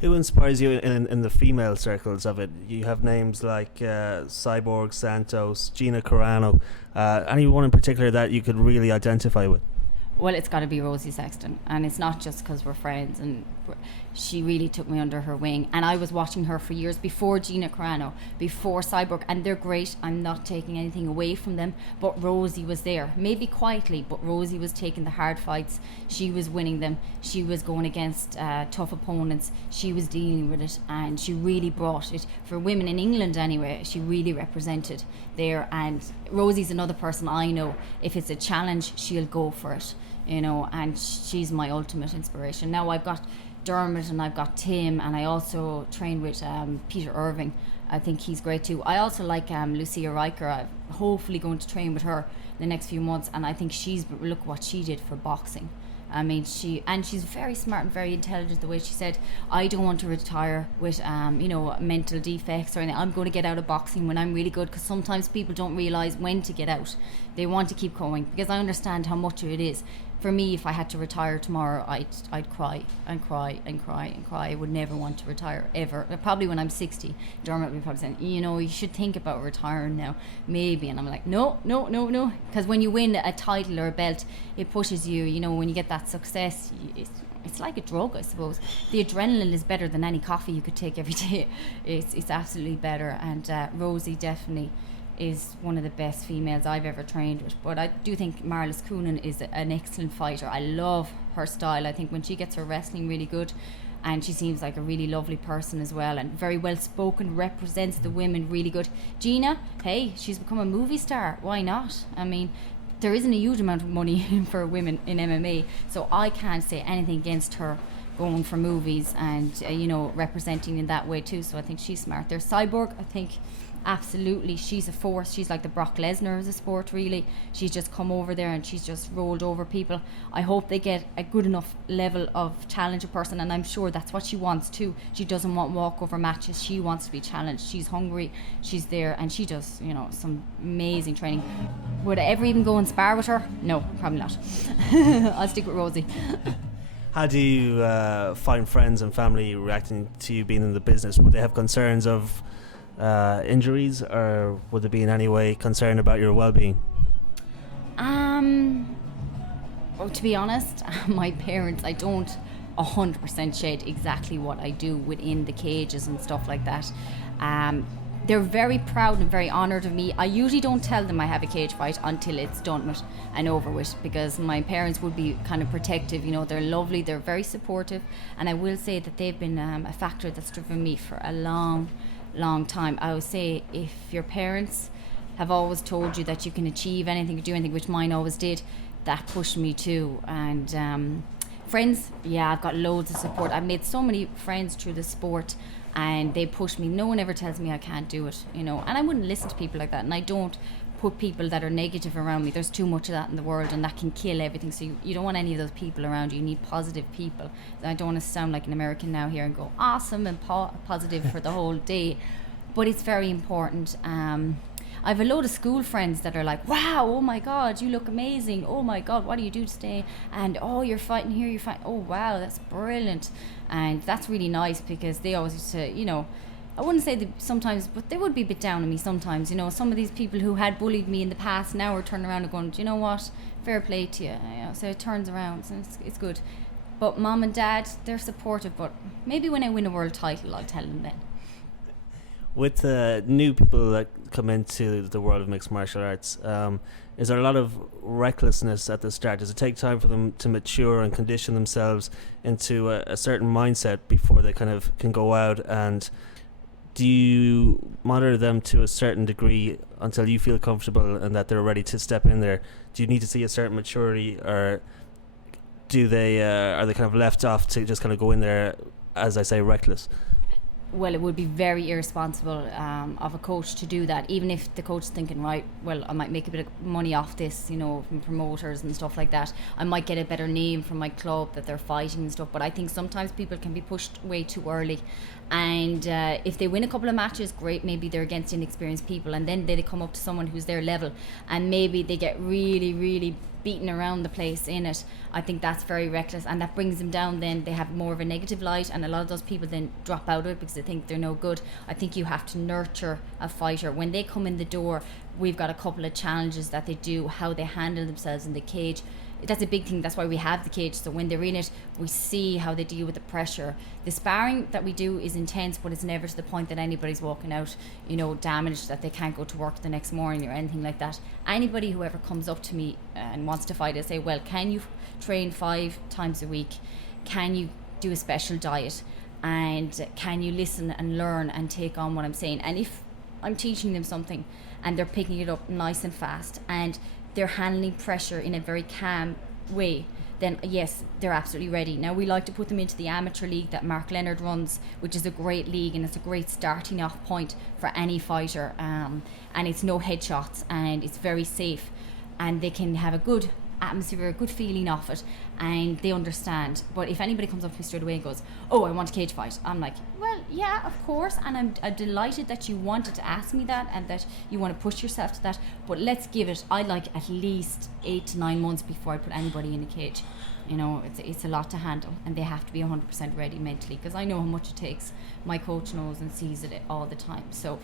Who inspires you in the female circles of it? You have names like Cyborg, Santos, Gina Carano. Anyone in particular that you could really identify with? Well, it's got to be Rosie Sexton, and it's not just because we're friends, and she really took me under her wing, and I was watching her for years before Gina Carano, before Cyborg, and they're great. I'm not taking anything away from them, but Rosie was there, maybe quietly, but Rosie was taking the hard fights. She was winning them. She was going against tough opponents. She was dealing with it, and she really brought it for women in England anyway. She really represented there, and Rosie's another person I know, if it's a challenge, she'll go for it, you know, and she's my ultimate inspiration. Now I've got Dermot and I've got Tim, and I also train with Peter Irving. I think he's great too. I also like Lucia Rijker. I'm hopefully going to train with her the next few months, and I think look what she did for boxing. I mean, she's very smart and very intelligent. The way she said, I don't want to retire with mental defects or anything. I'm going to get out of boxing when I'm really good, because sometimes people don't realize when to get out. They want to keep going, because I understand how much it is. For me, if I had to retire tomorrow, I'd cry and cry and cry and cry. I would never want to retire, ever. Probably when I'm 60, Dermot would be probably saying, you should think about retiring now, maybe. And I'm like, no. Because when you win a title or a belt, it pushes you, when you get that success, it's like a drug, I suppose. The adrenaline is better than any coffee you could take every day. It's absolutely better. And Rosie definitely is one of the best females I've ever trained with. But I do think Marlis Coonan is an excellent fighter. I love her style. I think when she gets her wrestling really good, and she seems like a really lovely person as well, and very well spoken, represents the women really good. Gina, hey, she's become a movie star. Why not? I mean, there isn't a huge amount of money for women in MMA, so I can't say anything against her going for movies and representing in that way too. So I think she's smart there. Cyborg, I think absolutely, she's a force. She's like the Brock Lesnar of the sport, really. She's just come over there and she's just rolled over people. I hope they get a good enough level of talented person, and I'm sure that's what she wants too. She doesn't want walkover matches. She wants to be challenged. She's hungry. She's there, and she does some amazing training. Would I ever even go and spar with her? No, probably not. I'll stick with Rosie. How do you find friends and family reacting to you being in the business? Would they have concerns of injuries, or would they be in any way concerned about your well-being? Well, to be honest, my parents, I don't 100% shade exactly what I do within the cages and stuff like that. They're very proud and very honoured of me. I usually don't tell them I have a cage fight until it's done with and over with, because my parents would be kind of protective. They're lovely, they're very supportive, and I will say that they've been a factor that's driven me for a long time. I would say if your parents have always told you that you can achieve anything or do anything, which mine always did, that pushed me too. And friends, yeah, I've got loads of support. I've made so many friends through the sport, and they push me. No one ever tells me I can't do it, and I wouldn't listen to people like that, and I don't put people that are negative around me. There's too much of that in the world, and that can kill everything. So you don't want any of those people around you. You need positive people. I don't want to sound like an American now here and go awesome and positive for the whole day, but it's very important. I have a load of school friends that are like, wow, oh my God, you look amazing. Oh my God, what do you do today? And oh, you're fighting here, you're fighting. Oh wow, that's brilliant. And that's really nice, because they always used to, I wouldn't say sometimes, but they would be a bit down on me sometimes. Some of these people who had bullied me in the past now are turning around and going, do you know what? Fair play to you. So it turns around, and it's good. But mom and dad, they're supportive, but maybe when I win a world title, I'll tell them then. With new people that come into the world of mixed martial arts, is there a lot of recklessness at the start? Does it take time for them to mature and condition themselves into a certain mindset before they kind of can go out? And do you monitor them to a certain degree until you feel comfortable and that they're ready to step in there? Do you need to see a certain maturity, or do they are they kind of left off to just kind of go in there, as I say, reckless? Well, it would be very irresponsible of a coach to do that, even if the coach is thinking, right, well, I might make a bit of money off this, from promoters and stuff like that. I might get a better name from my club that they're fighting and stuff, but I think sometimes people can be pushed way too early. And if they win a couple of matches, great, maybe they're against inexperienced people, and then they come up to someone who's their level, and maybe they get really, really beating around the place in it, I think that's very reckless, and that brings them down. Then they have more of a negative light, and a lot of those people then drop out of it because they think they're no good. I think you have to nurture a fighter. When they come in the door, we've got a couple of challenges that they do, how they handle themselves in the cage. That's a big thing. That's why we have the cage. So when they're in it, we see how they deal with the pressure. The sparring that we do is intense, but it's never to the point that anybody's walking out, you know, damaged, that they can't go to work the next morning or anything like that. Anybody who ever comes up to me and wants to fight, I say, well, can you train 5 times a week? Can you do a special diet? And can you listen and learn and take on what I'm saying? And if I'm teaching them something and they're picking it up nice and fast, and they're handling pressure in a very calm way, then yes, they're absolutely ready. Now, we like to put them into the amateur league that Mark Leonard runs, which is a great league, and it's a great starting off point for any fighter, and it's no headshots, and it's very safe, and they can have a good atmosphere, a good feeling off it, and they understand. But if anybody comes up to me straight away and goes, oh, I want a cage fight, I'm like, well, yeah, of course, and I'm delighted that you wanted to ask me that and that you want to push yourself to that, but let's give it, I'd like at least 8 to 9 months before I put anybody in a cage. You know, it's a lot to handle, and they have to be 100% ready mentally, because I know how much it takes. My coach knows and sees it all the time. So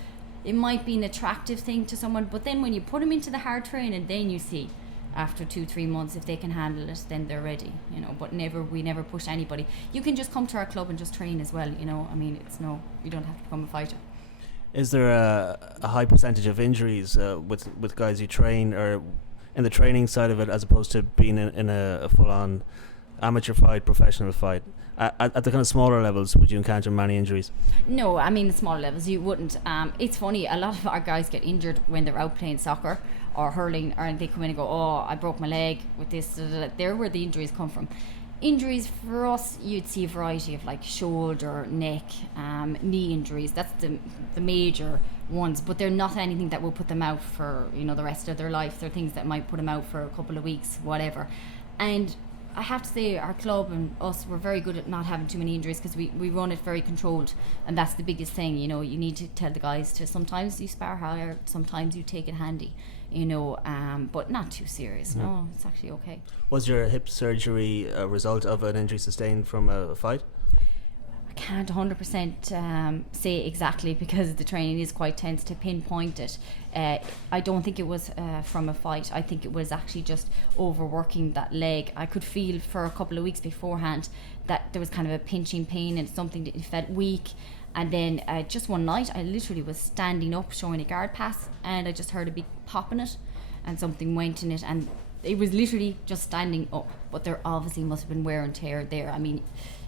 it might be an attractive thing to someone, but then when you put them into the hard training, then you see after 2-3 months, if they can handle it, then they're ready, you know. But we never push anybody. You can just come to our club and just train as well, you know. I mean, you don't have to become a fighter. Is there a high percentage of injuries with guys you train, or in the training side of it, as opposed to being in a full-on amateur fight, professional fight? At the kind of smaller levels, would you encounter many injuries? No, I mean, the smaller levels you wouldn't. It's funny, a lot of our guys get injured when they're out playing soccer or hurling, or they come in and go, oh, I broke my leg with this. They're where the injuries come from. Injuries for us, you'd see a variety of, like, shoulder, neck, knee injuries. That's the major ones, but they're not anything that will put them out for, you know, the rest of their life. They're things that might put them out for a couple of weeks, whatever. And I have to say, our club and us, we're very good at not having too many injuries, because we run it very controlled, and that's the biggest thing. You know, you need to tell the guys to, sometimes you spar higher, sometimes you take it handy, you know, but not too serious. No, it's actually okay. Was your hip surgery a result of an injury sustained from a fight? I can't 100% say exactly, because the training is quite tense to pinpoint it. I don't think it was from a fight. I think it was actually just overworking that leg. I could feel for a couple of weeks beforehand that there was kind of a pinching pain and something that felt weak. And then just one night, I literally was standing up showing a guard pass, and I just heard a big pop in it, and something went in it, and it was literally just standing up. But there obviously must have been wear and tear there. I mean,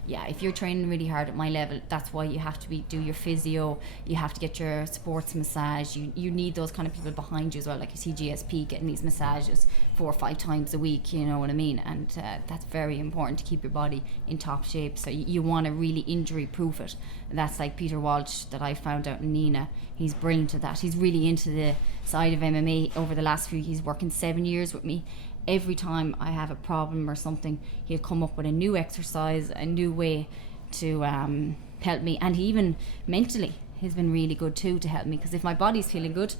yeah, if you're training really hard at my level, that's why you have to do your physio, you have to get your sports massage, you need those kind of people behind you as well, like you see GSP getting these massages 4 or 5 times a week, you know what I mean, and that's very important to keep your body in top shape. So you want to really injury proof it. And that's like Peter Walsh that I found out in Nina. He's brilliant at that. He's really into the side of MMA over the last few. He's working 7 years with me. Every time I have a problem or something, he'll come up with a new exercise, a new way to help me. And he even mentally has been really good too to help me, because if my body's feeling good,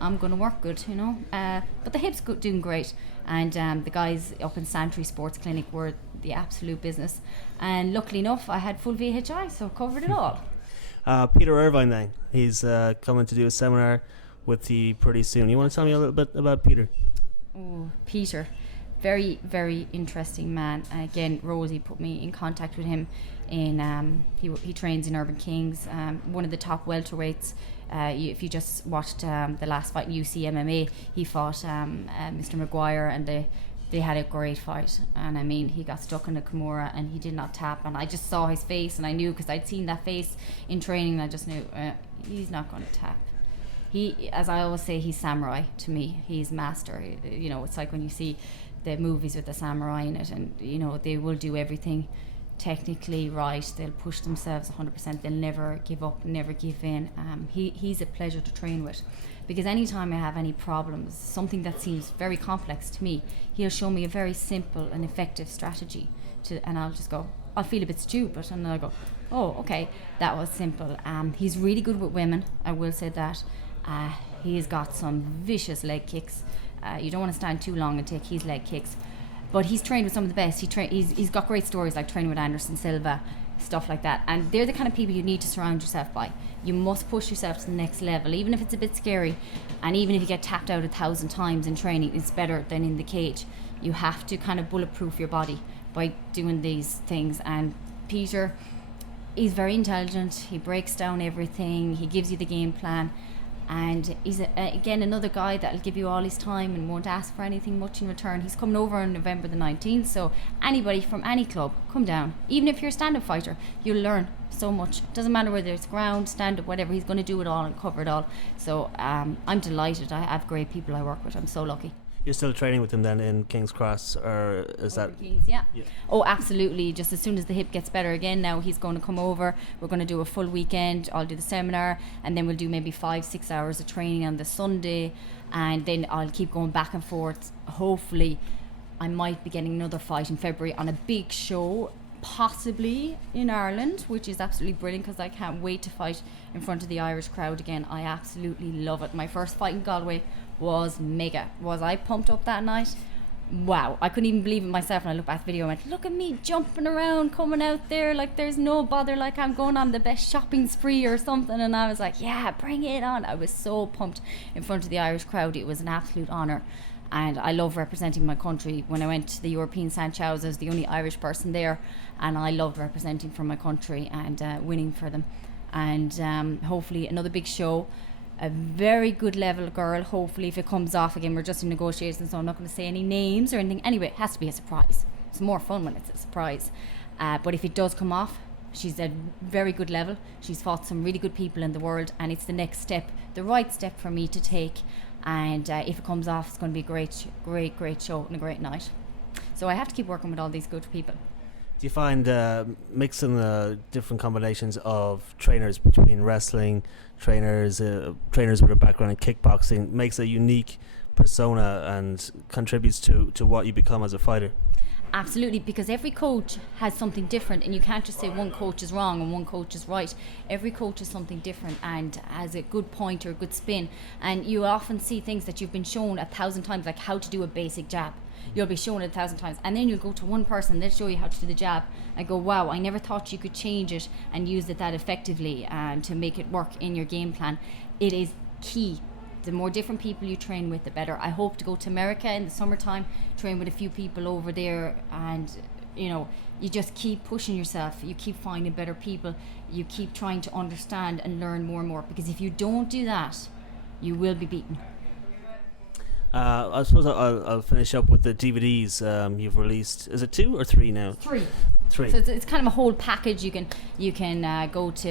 I'm going to work good, you know. But the hip's doing great, and the guys up in Santry Sports Clinic were the absolute business. And luckily enough, I had full VHI, so covered it all. Peter Irving then, he's coming to do a seminar with you pretty soon. You want to tell me a little bit about Peter? Oh, Peter, very, very interesting man. Again, Rosie put me in contact with him. He trains in Urban Kings, one of the top welterweights. If you just watched the last fight in UCMMA, he fought Mr. Maguire, and they had a great fight. And I mean, he got stuck in a Kimura and he did not tap, and I just saw his face, and I knew, because I'd seen that face in training, and I just knew he's not going to tap. He, as I always say, he's samurai to me. He's master. You know, it's like when you see the movies with the samurai in it, and you know, they will do everything technically right. They'll push themselves 100%. They'll never give up, never give in. He's a pleasure to train with, because anytime I have any problems, something that seems very complex to me, he'll show me a very simple and effective strategy and I'll just go, I'll feel a bit stupid, and then I'll go, oh, okay, that was simple. He's really good with women, I will say that. He's got some vicious leg kicks. You don't want to stand too long and take his leg kicks. But he's trained with some of the best. He's got great stories, like training with Anderson Silva, stuff like that. And they're the kind of people you need to surround yourself by. You must push yourself to the next level, even if it's a bit scary. And even if you get tapped out 1,000 times in training, it's better than in the cage. You have to kind of bulletproof your body by doing these things. And Peter, he's very intelligent. He breaks down everything. He gives you the game plan. And he's again another guy that'll give you all his time and won't ask for anything much in return. He's coming over on November the 19th, so anybody from any club, come down. Even if you're a stand-up fighter, you'll learn so much. Doesn't matter whether it's ground, stand-up, whatever. He's going to do it all and cover it all. So I'm delighted. I have great people I work with. I'm so lucky. You're still training with him then in King's Cross, or is that? Kings, yeah. Oh, absolutely. Just as soon as the hip gets better again, now he's going to come over. We're going to do a full weekend. I'll do the seminar, and then we'll do maybe 5-6 hours of training on the Sunday, and then I'll keep going back and forth. Hopefully, I might be getting another fight in February on a big show, possibly in Ireland, which is absolutely brilliant because I can't wait to fight in front of the Irish crowd again. I absolutely love it. My first fight in Galway was mega. Was I pumped up that night? Wow, I couldn't even believe it myself when I looked back at the video and went, look at me jumping around, coming out there like there's no bother, like I'm going on the best shopping spree or something. And I was like, yeah, bring it on. I was so pumped in front of the Irish crowd. It was an absolute honour. And I love representing my country. When I went to the European Sanchows, I was the only Irish person there, and I loved representing for my country and winning for them. And hopefully another big show. A very good level girl, hopefully, if it comes off again. We're just in negotiations, so I'm not going to say any names or anything. Anyway, it has to be a surprise. It's more fun when it's a surprise. But if it does come off, she's at very good level. She's fought some really good people in the world, and it's the next step, the right step for me to take. And if it comes off, it's going to be a great show and a great night. So I have to keep working with all these good people. Do you find mixing the different combinations of trainers between wrestling, trainers with a background in kickboxing makes a unique persona and contributes to what you become as a fighter? Absolutely, because every coach has something different, and you can't just say one coach is wrong and one coach is right. Every coach is something different and has a good point or a good spin, and you often see things that you've been shown 1,000 times, like how to do a basic jab. You'll be shown it 1,000 times, and then you'll go to one person, they'll show you how to do the jab. I go, wow, I never thought you could change it and use it that effectively to make it work in your game plan. It is key. The more different people you train with, the better. I hope to go to America in the summertime, train with a few people over there, and you just keep pushing yourself. You keep finding better people. You keep trying to understand and learn more and more, because if you don't do that, you will be beaten. I suppose I'll finish up with the DVDs you've released. Is it 2 or 3 now? 3. So it's kind of a whole package. You can go to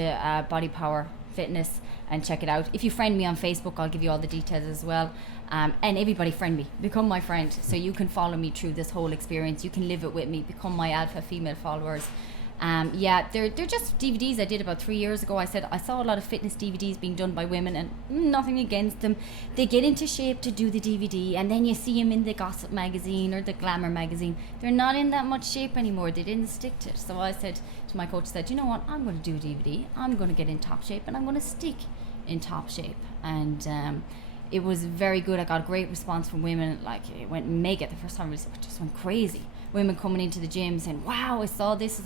BodyPower Fitness and check it out. If you friend me on Facebook, I'll give you all the details as well. And everybody friend me, become my friend, so you can follow me through this whole experience. You can live it with me, become my alpha female followers. They're just DVDs I did about 3 years ago. I said I saw a lot of fitness DVDs being done by women, and nothing against them. They get into shape to do the DVD, and then you see them in the Gossip magazine or the Glamour magazine. They're not in that much shape anymore. They didn't stick to it. So I said to my coach, you know what, I'm going to do a DVD. I'm going to get in top shape, and I'm going to stick in top shape. And it was very good. I got a great response from women. Like, it went mega the first time. It just went crazy. Women coming into the gym saying, wow, I saw this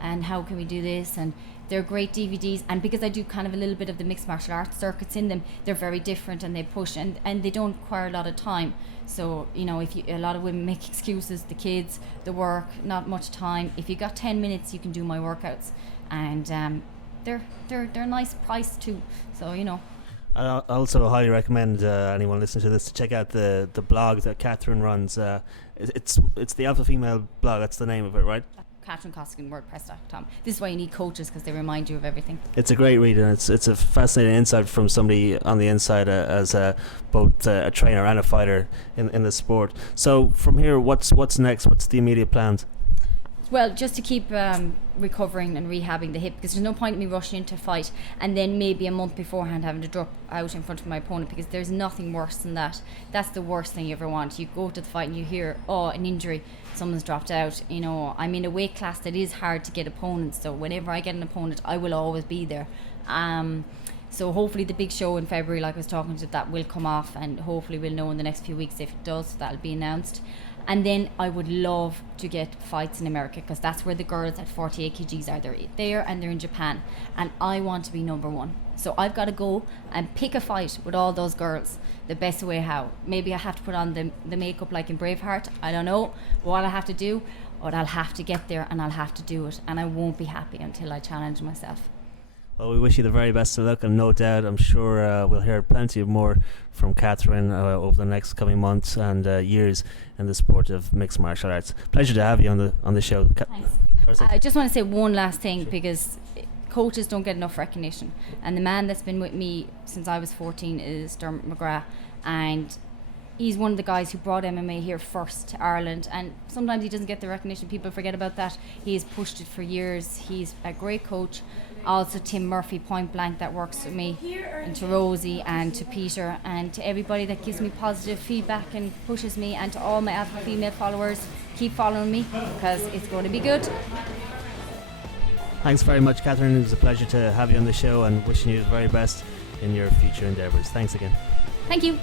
and how can we do this? And they're great DVDs. And because I do kind of a little bit of the mixed martial arts circuits in them, they're very different, and they push, and they don't require a lot of time. So, a lot of women make excuses, the kids, the work, not much time. If you got 10 minutes, you can do my workouts. And they're nice price too. So, I also highly recommend anyone listening to this to check out the blog that Catherine runs. It's the Alpha Female blog. That's the name of it, right? Catherine Costigan, WordPress.com. This is why you need coaches, because they remind you of everything. It's a great read, and it's a fascinating insight from somebody on the inside as both a trainer and a fighter in the sport. So from here, what's next? What's the immediate plans? Well, just to keep recovering and rehabbing the hip, because there's no point in me rushing into a fight and then maybe a month beforehand having to drop out in front of my opponent, because there's nothing worse than that. That's the worst thing you ever want. You go to the fight and you hear, an injury, someone's dropped out. I'm in a weight class that is hard to get opponents, so whenever I get an opponent, I will always be there. So hopefully the big show in February, like I was talking to, that will come off, and hopefully we'll know in the next few weeks if it does. That'll be announced. And then I would love to get fights in America, because that's where the girls at 48 kgs are. They're there and they're in Japan, and I want to be number one. So I've got to go and pick a fight with all those girls the best way how. Maybe I have to put on the makeup like in Braveheart. I don't know what I have to do, but I'll have to get there and I'll have to do it, and I won't be happy until I challenge myself. Well, we wish you the very best of luck, and no doubt, I'm sure we'll hear plenty more from Catherine over the next coming months and years in the sport of mixed martial arts. Pleasure to have you on the show. Thanks. I just want to say one last thing, because coaches don't get enough recognition, and the man that's been with me since I was 14 is Dermot McGrath, and he's one of the guys who brought MMA here first to Ireland, and sometimes he doesn't get the recognition. People forget about that. He's pushed it for years. He's a great coach. Also Tim Murphy, point blank, that works with me, and to Rosie and to Peter and to everybody that gives me positive feedback and pushes me, and to all my alpha female followers. Keep following me, because it's going to be good. Thanks very much, Catherine. It was a pleasure to have you on the show, and wishing you the very best in your future endeavours. Thanks again. Thank you.